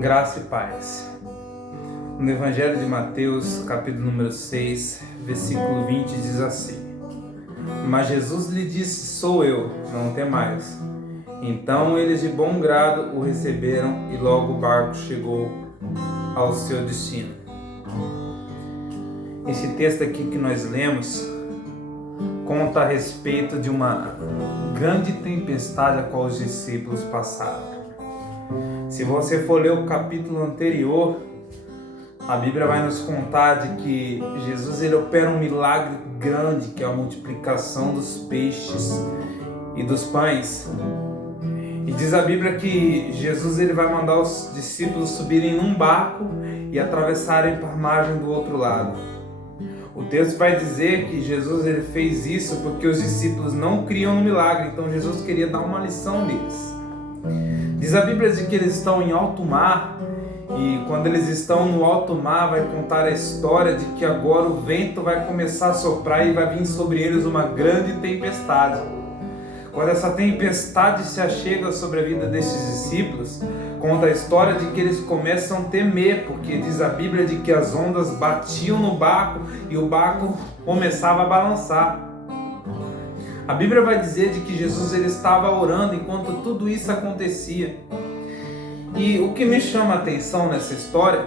Graça e paz. No Evangelho de Mateus, capítulo número 6, versículo 20, diz assim: Mas Jesus lhe disse: Sou eu, não temais. Então eles de bom grado o receberam e logo o barco chegou ao seu destino. Esse texto aqui que nós lemos conta a respeito de uma grande tempestade a qual os discípulos passaram. Se você for ler o capítulo anterior, a Bíblia vai nos contar de que Jesus ele opera um milagre grande, que é a multiplicação dos peixes e dos pães. E diz a Bíblia que Jesus ele vai mandar os discípulos subirem num barco e atravessarem para a margem do outro lado. O texto vai dizer que Jesus ele fez isso porque os discípulos não criam no milagre, então Jesus queria dar uma lição neles. Diz a Bíblia de que eles estão em alto mar, e quando eles estão no alto mar vai contar a história de que agora o vento vai começar a soprar e vai vir sobre eles uma grande tempestade. Quando essa tempestade se achega sobre a vida desses discípulos, conta a história de que eles começam a temer, porque diz a Bíblia de que as ondas batiam no barco e o barco começava a balançar. A Bíblia vai dizer de que Jesus ele estava orando enquanto tudo isso acontecia. E o que me chama a atenção nessa história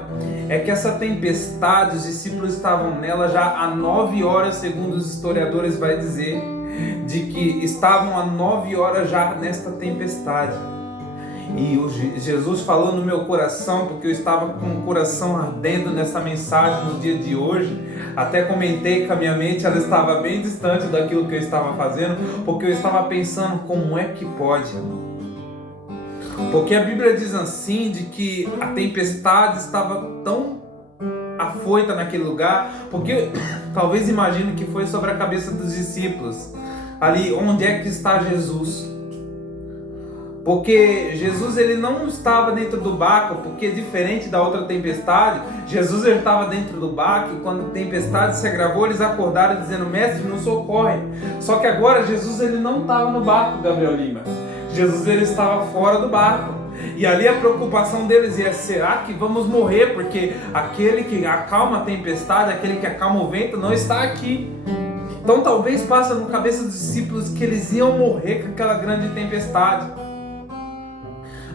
é que essa tempestade, os discípulos estavam nela já há 9 horas, segundo os historiadores vai dizer, de que estavam há 9 horas já nesta tempestade. E Jesus falou no meu coração, porque eu estava com o coração ardendo nessa mensagem no dia de hoje. Até comentei que a minha mente ela estava bem distante daquilo que eu estava fazendo, porque eu estava pensando como é que pode. Porque a Bíblia diz assim, de que a tempestade estava tão afoita naquele lugar, porque talvez imagine que foi sobre a cabeça dos discípulos. Ali, onde é que está Jesus? Porque Jesus ele não estava dentro do barco, porque diferente da outra tempestade, Jesus ele estava dentro do barco e quando a tempestade se agravou, eles acordaram dizendo: Mestre, nos socorre. Só que agora Jesus ele não estava no barco, Gabriel Lima. Jesus ele estava fora do barco. E ali a preocupação deles é: será que vamos morrer? Porque aquele que acalma a tempestade, aquele que acalma o vento não está aqui. Então talvez passe na cabeça dos discípulos que eles iam morrer com aquela grande tempestade.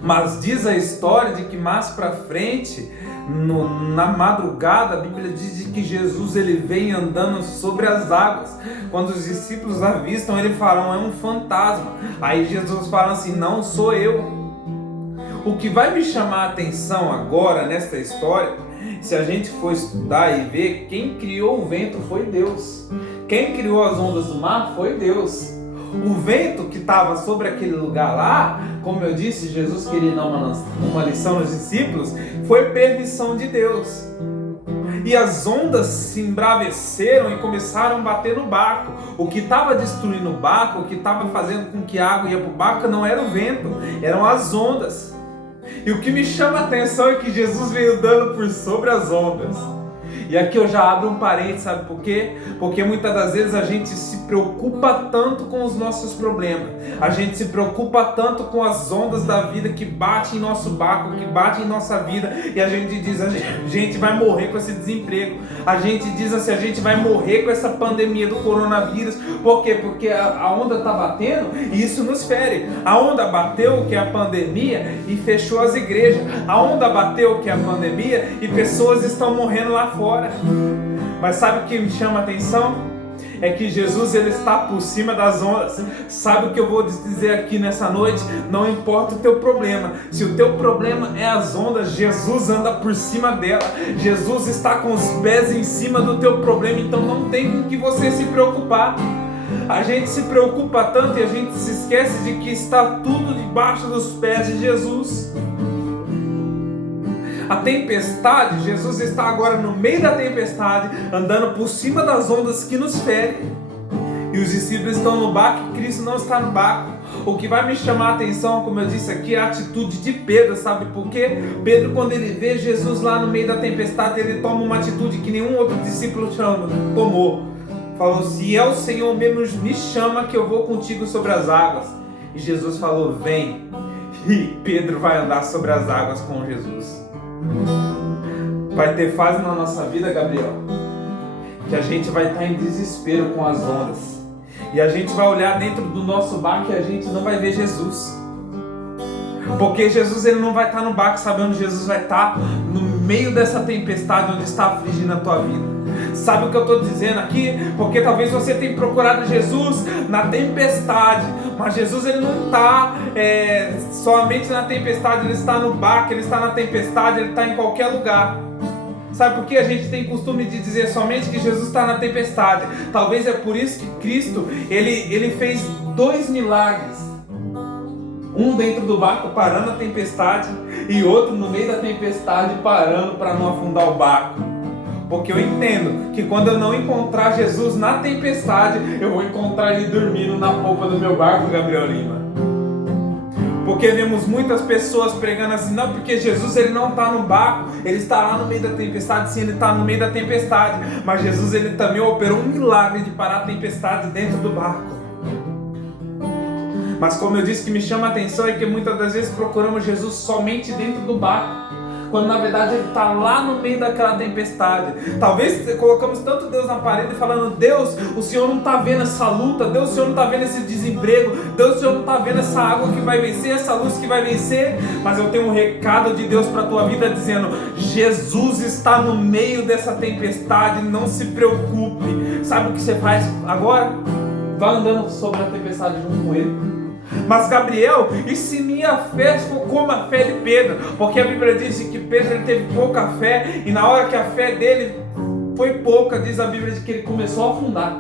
Mas diz a história de que mais para frente, na madrugada, a Bíblia diz de que Jesus ele vem andando sobre as águas. Quando os discípulos avistam, eles falam: é um fantasma. Aí Jesus fala assim: não sou eu. O que vai me chamar a atenção agora nesta história, se a gente for estudar e ver, quem criou o vento foi Deus. Quem criou as ondas do mar foi Deus. O vento que estava sobre aquele lugar lá, como eu disse, Jesus queria dar uma lição aos discípulos, foi permissão de Deus. E as ondas se embraveceram e começaram a bater no barco. O que estava destruindo o barco, o que estava fazendo com que a água ia para o barco não era o vento, eram as ondas. E o que me chama a atenção é que Jesus veio dando por sobre as ondas. E aqui eu já abro um parênteses, sabe por quê? Porque muitas das vezes a gente se preocupa tanto com os nossos problemas. A gente se preocupa tanto com as ondas da vida que batem em nosso barco, que batem em nossa vida. E a gente diz: a gente vai morrer com esse desemprego. A gente diz assim: a gente vai morrer com essa pandemia do coronavírus. Por quê? Porque a onda está batendo e isso nos fere. A onda bateu, que é a pandemia, e fechou as igrejas. A onda bateu, que é a pandemia, e pessoas estão morrendo lá fora. Mas sabe o que me chama a atenção? É que Jesus ele está por cima das ondas. Sabe o que eu vou dizer aqui nessa noite? Não importa o teu problema. Se o teu problema é as ondas, Jesus anda por cima dela. Jesus está com os pés em cima do teu problema. Então não tem com que você se preocupar. A gente se preocupa tanto e a gente se esquece de que está tudo debaixo dos pés de Jesus. A tempestade, Jesus está agora no meio da tempestade, andando por cima das ondas que nos ferem. E os discípulos estão no barco e Cristo não está no barco. O que vai me chamar a atenção, como eu disse aqui, é a atitude de Pedro. Sabe por quê? Pedro, quando ele vê Jesus lá no meio da tempestade, ele toma uma atitude que nenhum outro discípulo tomou. Falou: se é o Senhor mesmo, me chama que eu vou contigo sobre as águas. E Jesus falou: vem. e Pedro vai andar sobre as águas com Jesus. Vai ter fase na nossa vida, Gabriel, que a gente vai estar em desespero com as ondas. E a gente vai olhar dentro do nosso barco e a gente não vai ver Jesus. Porque Jesus, ele não vai estar no barco, sabe onde Jesus vai estar? No meio dessa tempestade onde está afligindo a tua vida. Sabe o que eu estou dizendo aqui? Porque talvez você tenha procurado Jesus na tempestade, mas Jesus, ele não está somente na tempestade, ele está no barco, ele está na tempestade, ele está em qualquer lugar. Sabe por que a gente tem costume de dizer somente que Jesus está na tempestade? Talvez é por isso que Cristo, ele fez 2 milagres. Um dentro do barco parando a tempestade e outro no meio da tempestade parando para não afundar o barco. Porque eu entendo que quando eu não encontrar Jesus na tempestade, eu vou encontrar ele dormindo na polpa do meu barco, Gabriel Lima. Porque vemos muitas pessoas pregando assim, não, porque Jesus, ele não está no barco, ele está lá no meio da tempestade. Sim, ele está no meio da tempestade, mas Jesus, ele também operou um milagre de parar a tempestade dentro do barco. Mas como eu disse, que me chama a atenção é que muitas das vezes procuramos Jesus somente dentro do barco, quando na verdade ele está lá no meio daquela tempestade. Talvez colocamos tanto Deus na parede falando, Deus, o Senhor não está vendo essa luta, Deus, o Senhor não está vendo esse desemprego, Deus, o Senhor não está vendo essa água que vai vencer, essa luz que vai vencer. Mas eu tenho um recado de Deus para a tua vida dizendo, Jesus está no meio dessa tempestade, não se preocupe. Sabe o que você faz agora? Vai andando sobre a tempestade junto com ele. Mas Gabriel, e se minha fé for como a fé de Pedro? Porque a Bíblia diz que Pedro, ele teve pouca fé, e na hora que a fé dele foi pouca, diz a Bíblia que ele começou a afundar.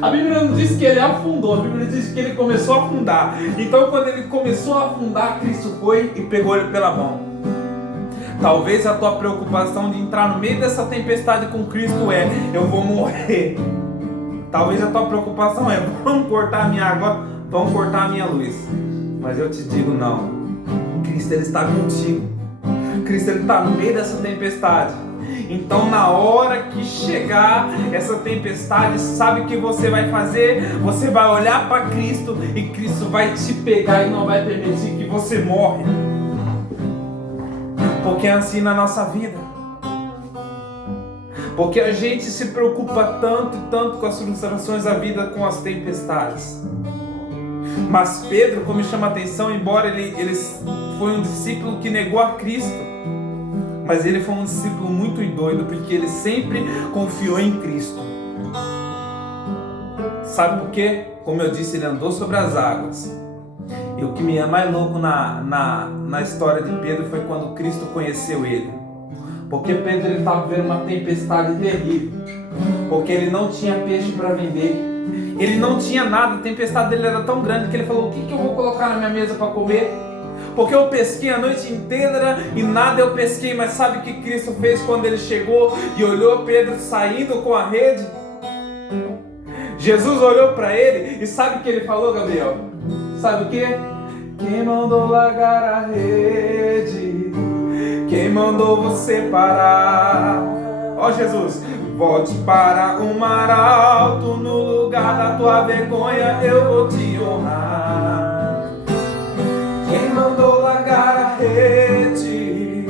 A Bíblia não diz que ele afundou, a Bíblia diz que ele começou a afundar. Então quando ele começou a afundar, Cristo foi e pegou ele pela mão. Talvez a tua preocupação de entrar no meio dessa tempestade com Cristo é, eu vou morrer. Talvez a tua preocupação é, vamos cortar a minha água, vão cortar a minha luz. Mas eu te digo, não. Cristo, ele está contigo. Cristo, ele está no meio dessa tempestade. Então na hora que chegar essa tempestade, sabe o que você vai fazer? Você vai olhar para Cristo e Cristo vai te pegar e não vai permitir que você morra. Porque é assim na nossa vida. Porque a gente se preocupa tanto e tanto com as frustrações da vida, com as tempestades. Mas Pedro, como me chama a atenção, embora ele foi um discípulo que negou a Cristo, mas ele foi um discípulo muito doido, porque ele sempre confiou em Cristo. Sabe por quê? Como eu disse, ele andou sobre as águas. E o que me é mais louco na história de Pedro foi quando Cristo conheceu ele. Porque Pedro estava vivendo uma tempestade terrível. Porque ele não tinha peixe para vender. Ele não tinha nada, a tempestade dele era tão grande que ele falou, o que eu vou colocar na minha mesa para comer? Porque eu pesquei a noite inteira e nada eu pesquei. Mas sabe o que Cristo fez quando ele chegou e olhou Pedro saindo com a rede? Jesus olhou para ele e sabe o que ele falou, Gabriel? Sabe o que? Quem mandou largar a rede? Quem mandou você parar? Ó Jesus, volte para o mar alto, no lugar da tua vergonha eu vou te honrar. Quem mandou largar a rede?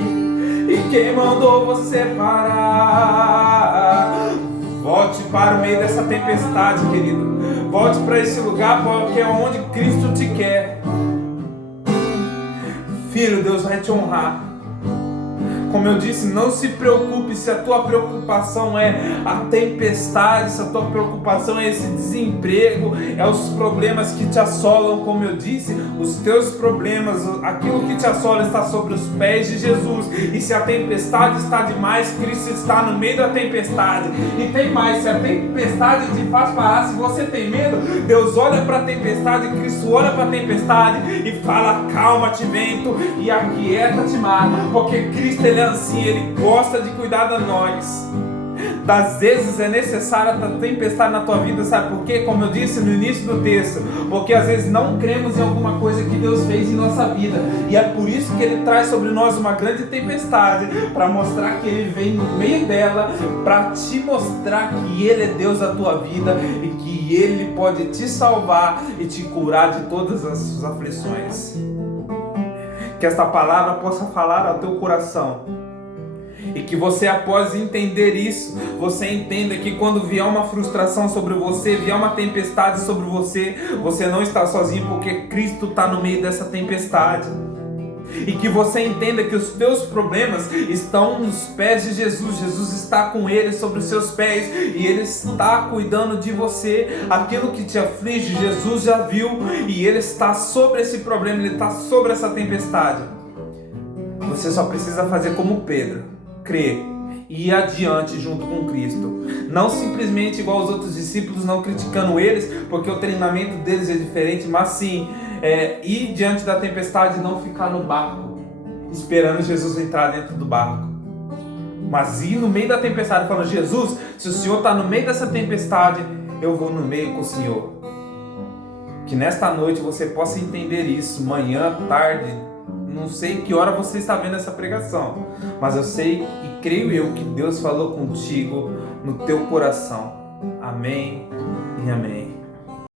E quem mandou você parar? Volte para o meio dessa tempestade, querido. Volte para esse lugar, porque é onde Cristo te quer. Filho, Deus vai te honrar. Como eu disse, não se preocupe se a tua preocupação é a tempestade, se a tua preocupação é esse desemprego, é os problemas que te assolam. Como eu disse, os teus problemas, aquilo que te assola está sobre os pés de Jesus. E se a tempestade está demais, Cristo está no meio da tempestade. E tem mais, se a tempestade te faz parar, se você tem medo, Deus olha para a tempestade, Cristo olha para a tempestade e fala, calma-te vento e aquieta-te mar, porque Cristo, ele é assim, ele gosta de cuidar de nós. Das vezes é necessária a tempestade na tua vida, sabe por quê? Como eu disse no início do texto, porque às vezes não cremos em alguma coisa que Deus fez em nossa vida, e é por isso que Ele traz sobre nós uma grande tempestade, para mostrar que Ele vem no meio dela, para te mostrar que Ele é Deus da tua vida, e que Ele pode te salvar e te curar de todas as suas aflições. Que esta palavra possa falar ao teu coração. E que você, após entender isso, você entenda que quando vier uma frustração sobre você, vier uma tempestade sobre você, você não está sozinho, porque Cristo está no meio dessa tempestade. E que você entenda que os teus problemas estão nos pés de Jesus. Jesus está com eles sobre os seus pés e Ele está cuidando de você. Aquilo que te aflige, Jesus já viu e Ele está sobre esse problema, Ele está sobre essa tempestade. Você só precisa fazer como Pedro, crer e ir adiante junto com Cristo. Não simplesmente igual os outros discípulos, não criticando eles, porque o treinamento deles é diferente, mas sim ir diante da tempestade e não ficar no barco, esperando Jesus entrar dentro do barco. Mas ir no meio da tempestade falando: Jesus, se o Senhor está no meio dessa tempestade, eu vou no meio com o Senhor. Que nesta noite você possa entender isso, manhã, tarde, não sei que hora você está vendo essa pregação, mas eu sei e creio eu que Deus falou contigo no teu coração. Amém e amém.